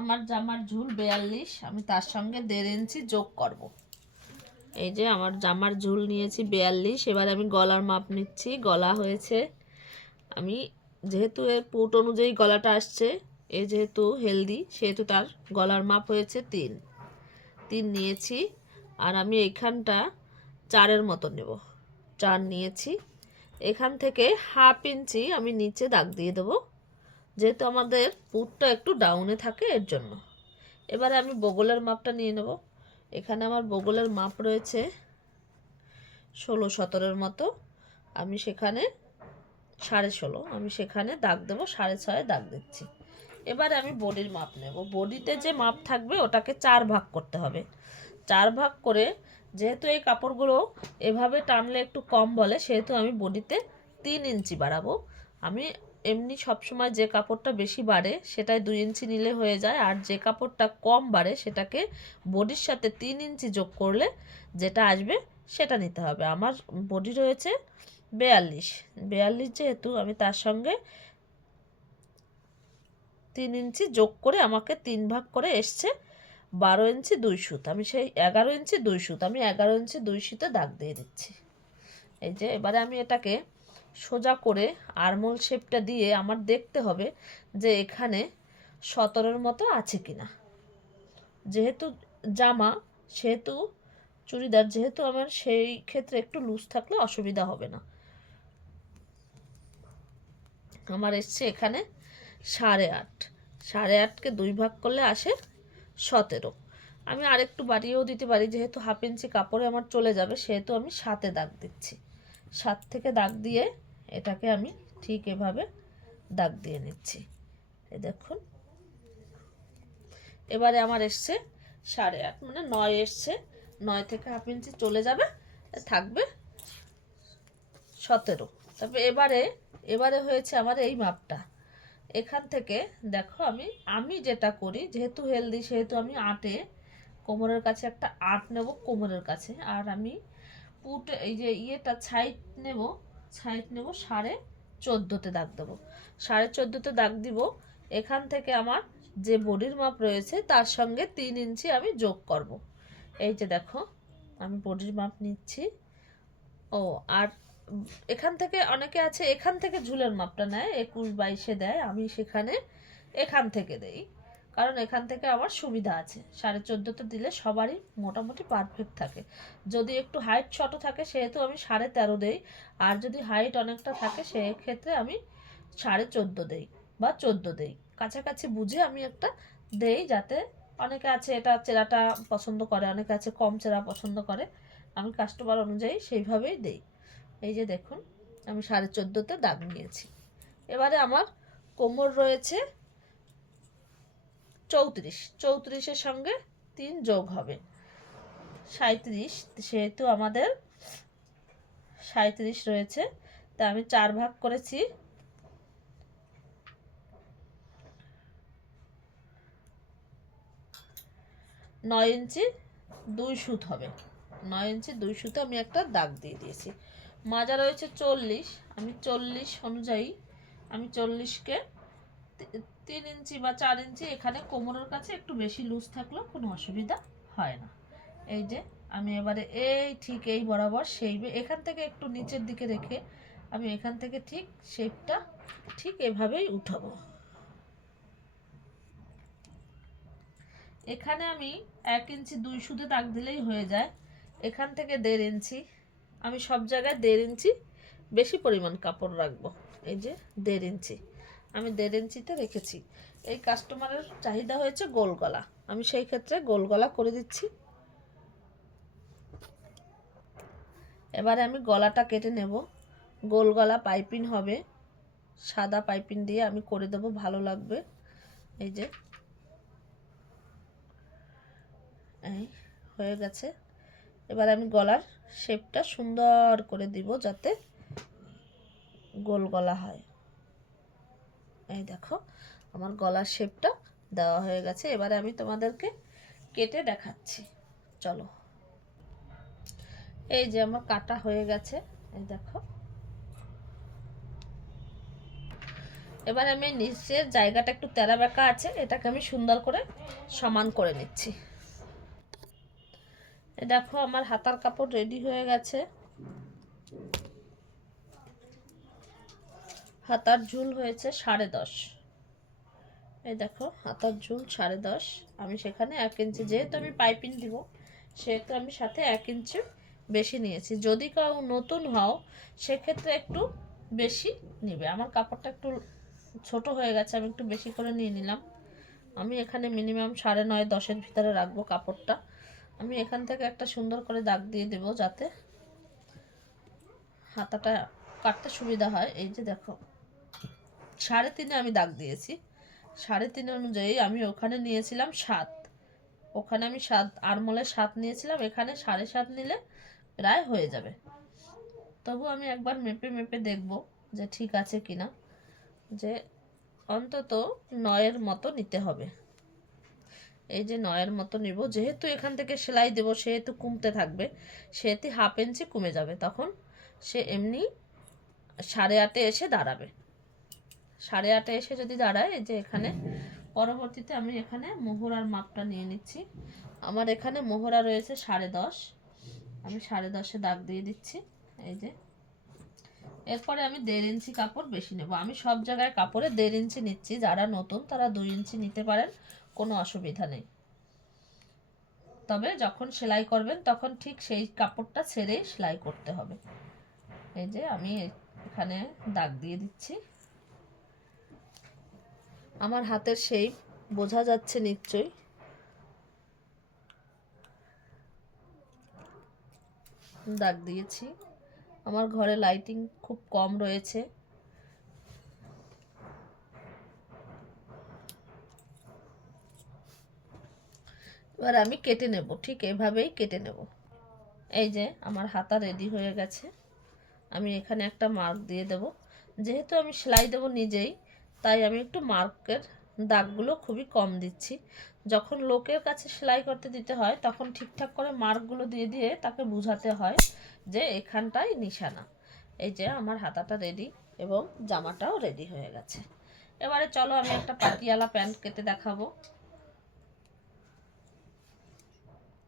আমার জামার ঝুল 42, আমি তার সঙ্গে 1.5 ইঞ্চি যোগ করব। এই যে আমার জামার ঝুল নিয়েছি 42, এবার আমি গলার মাপ নিচ্ছি। গলা হয়েছে, আমি যেহেতু এর পুট অনুযায়ী গলাটা আসছে, এ যেহেতু হেলদি সেহেতু তার গলার মাপ হয়েছে 3 নিয়েছি। আর আমি এইখানটা 4-এর মতো নেব, 4 নিয়েছি। এখান থেকে 1/2 ইঞ্চি আমি নিচে দাগ দিয়ে দেবো, যেহেতু আমাদের পুটটা একটু ডাউনে থাকে এর জন্য। এবারে আমি বগলের মাপটা নিয়ে নেব। এখানে আমার বগলের মাপ রয়েছে 16-17-এর মতো। আমি সেখানে 16.5, আমি সেখানে দাগ দেবো, 6.5 দাগ দিচ্ছি। এবারে আমি বডির মাপ নেব। বডিতে যে মাপ থাকবে ওটাকে 4 ভাগ করতে হবে। 4 ভাগ করে, যেহেতু এই কাপড়গুলো এভাবে টানলে একটু কম বলে, সেহেতু আমি বডিতে 3 ইঞ্চি বাড়াবো। আমি এমনি সবসময় যে কাপড়টা বেশি বাড়ে সেটাই 2 ইঞ্চি নিলে হয়ে যায়, আর যে কাপড়টা কম বাড়ে সেটাকে বডির সাথে 3 ইঞ্চি যোগ করলে যেটা আসবে সেটা নিতে হবে। আমার বডি রয়েছে 42, যেহেতু আমি তার সঙ্গে 3 ইঞ্চি যোগ করে আমাকে 3 ভাগ করে এসছে 12 ইঞ্চি 2 সুত। আমি সেই 11 ইঞ্চি 2 সুত, আমি 11 ইঞ্চি 2 সুতে দাগ দিয়ে দিচ্ছি। এই যে এবারে আমি এটাকে সোজা করে আরমোল শেপটা দিয়ে আমার দেখতে হবে যে এখানে 17-এর মতো আছে কিনা। যেহেতু জামা সেহেতু চুড়িদার, যেহেতু আমার সেই ক্ষেত্রে একটু লুজ থাকলে অসুবিধা হবে না। আমার এসছে এখানে 8.5, 8.5কে 2 ভাগ করলে আসে 17। আমি আরেকটু বাড়িয়েও দিতে পারি, যেহেতু 1/2 ইঞ্চি কাপড়ে আমার চলে যাবে সেহেতু আমি 7-এ দাগ দিচ্ছি। 7 থেকে দাগ দিয়ে এটাকে আমি ঠিক এভাবে দাগ দিয়ে নিচ্ছি। এই দেখুন, এবারে আমার এসছে 8.5, মানে 9 এসছে। 9 থেকে 1/2 ইঞ্চি চলে যাবে, থাকবে 17। তবে এবারে হয়েছে আমার এই মাপটা। এখান থেকে দেখো, আমি যেটা করি, যেহেতু হেলদি সেহেতু আমি 8-এ কোমরের কাছে একটা 8 নেব কোমরের কাছে। আর আমি পুট এই যে ইয়েটা সাইড নেব 14.5-তে দাগ দেবো। 14.5-তে দাগ দিব। এখান থেকে আমার যে বডির মাপ রয়েছে তার সঙ্গে 3 ইঞ্চি আমি যোগ করব। এই যে দেখো, আমি বডির মাপ নিচ্ছি। ও, আর এখান থেকে অনেকে আছে এখান থেকে ঝুলের মাপটা নেয়, 21-22-এ দেয়। আমি সেখানে এখান থেকে দেই, কারণ এখান থেকে আমার সুবিধা আছে। 14.5-তে দিলে সবারই মোটামুটি পারফেক্ট থাকে। যদি একটু হাইট ছোট থাকে সেহেতু আমি 13.5 দেই, আর যদি হাইট অনেকটা থাকে সেক্ষেত্রে আমি 14.5 দেই বা 14 দেই। কাছাকাছি বুঝে আমি একটা দেই, যাতে অনেকে আছে এটা চেরাটা পছন্দ করে, অনেকে আছে কম চেরা পছন্দ করে। আমি কাস্টমার অনুযায়ী সেইভাবেই দেই। এই যে দেখুন, আমি 14.5-তে দাগ নিয়েছি। এবারে আমার কোমর রয়েছে 34, 34-এর সঙ্গে 3 যোগ হবে 37, সেহেতু আমাদের 37 রয়েছে। তা আমি 4 ভাগ করেছি, 9 ইঞ্চি 2 সুত হবে। 9 ইঞ্চি 2 সুতে আমি একটা দাগ দিয়ে দিয়েছি। মাজা রয়েছে 40, আমি 40 অনুযায়ী আমি 40-কে 3 ইঞ্চি বা 4 ইঞ্চি, এখানে কোমরের কাছে একটু বেশি লুজ থাকলেও কোনো অসুবিধা হয় না। এই যে আমি এবারে ঠিক এই বরাবর সেই এখান থেকে একটু নিচের দিকে রেখে আমি এখান থেকে ঠিক শেপটা ঠিক এভাবেই উঠাবো। এখানে আমি 1 ইঞ্চি 2 সুতে দাগ দিলেই হয়ে যায়। এখান থেকে 1.5 ইঞ্চি, আমি সব জায়গায় 1.5 ইঞ্চি বেশি পরিমাণ কাপড় রাখবো। এই যে 1.5 ইঞ্চি, আমি 1.5 ইঞ্চিতে রেখেছি। এই কাস্টমারের চাহিদা হয়েছে গোল গলা, আমি সেই ক্ষেত্রে গোল গলা করে দিচ্ছি। এবারে আমি গলাটা কেটে নেব। গোল গলা পাইপিং হবে, সাদা পাইপিং দিয়ে আমি করে দেব, ভালো লাগবে। এই যে এই হয়ে গেছে। এবার আমি গলার শেপটা সুন্দর করে দিব যাতে গোল গলা হয়। এই দেখো, আমার গলার শেপটা দেওয়া হয়ে গেছে। এবারে আমি তোমাদেরকে কেটে দেখাচ্ছি, চলো। এই যে আমার কাটা হয়ে গেছে, এই দেখো। এবার আমি নিচের জায়গাটা একটু তেরা বেঁকা আছে, এটাকে আমি সুন্দর করে সমান করে নিচ্ছি। দেখো আমার হাতার কাপড় রেডি হয়ে গেছে। হাতার ঝুল হয়েছে 10.5। এই দেখো হাতার ঝুল 10.5। আমি সেখানে 1 ইঞ্চি, যেহেতু আমি পাইপিং দিব সেহেতু আমি সাথে 1 ইঞ্চি বেশি নিয়েছি। যদি কেউ নতুন হও সেক্ষেত্রে একটু বেশি নিবে। আমার কাপড়টা একটু ছোট হয়ে গেছে, আমি একটু বেশি করে নিয়ে নিলাম। আমি এখানে মিনিমাম 9.5-10-এর ভিতরে রাখবো কাপড়টা। আমি এখান থেকে একটা সুন্দর করে দাগ দিয়ে দেব যাতে হাতাটা কাটতে সুবিধা হয়। এই যে দেখো 3.5 আমি দাগ দিয়েছি। 3.5 অনুযায়ী আমি ওখানে নিয়েছিলাম 7, ওখানে আমি 7 আরমোলে 7 নিয়েছিলাম, এখানে 7.5 নিলে প্রায় হয়ে যাবে। তবু আমি একবার মেপে মেপে দেখব যে ঠিক আছে কিনা, যে অন্তত 9-এর মতো নিতে হবে। এই যে 9-এর মতো নিব, যেহেতু এখান থেকে সেলাই দেব সেহেতু কমতে থাকবে, সেহেতু 1/2 ইঞ্চি কমে যাবে, তখন সে এমনি 8.5-এ এসে দাঁড়াবে। 8.5-এ এসে যদি দাঁড়ায়, এই যে এখানে পরবর্তীতে আমি এখানে মোহরার মাপটা নিয়ে নিচ্ছি। আমার এখানে মোহরা রয়েছে 10.5, আমি 10.5-এ দাগ দিয়ে দিচ্ছি। এই যে এরপরে আমি 1.5 ইঞ্চি কাপড় বেশি নেব। আমি সব জায়গায় কাপড়ে 1.5 ইঞ্চি নিচ্ছি, যারা নতুন তারা 2 ইঞ্চি নিতে পারেন, কোনো অসুবিধা নেই। তবে যখন সেলাই করবেন তখন ঠিক সেই কাপড়টা ছেড়েই সেলাই করতে হবে। এই যে আমি এখানে দাগ দিয়ে দিচ্ছি। আমার হাতের শেপ বোঝা যাচ্ছে নিশ্চয়ই। দাগ দিয়েছি। আমার ঘরে লাইটিং খুব কম রয়েছে। এবার আমি কেটে নেব, ঠিক এভাবেই কেটে নেব। এই যে আমার হাতা রেডি হয়ে গেছে। আমি এখানে একটা মার্ক দিয়ে দেব। যেহেতু আমি সেলাই দেব নিজেই, তাই আমি একটু মার্কের দাগগুলো খুবই কম দিচ্ছি। যখন লোকের কাছে সেলাই করতে দিতে হয় তখন ঠিকঠাক করে মার্কগুলো দিয়ে দিয়ে তাকে বোঝাতে হয় যে এখানটায় নিশানা। এই যে আমার হাতাটা রেডি এবং জামাটাও রেডি হয়ে গেছে। এবারে চলো আমি একটা পাটিয়ালা প্যান্ট কেটে দেখাবো।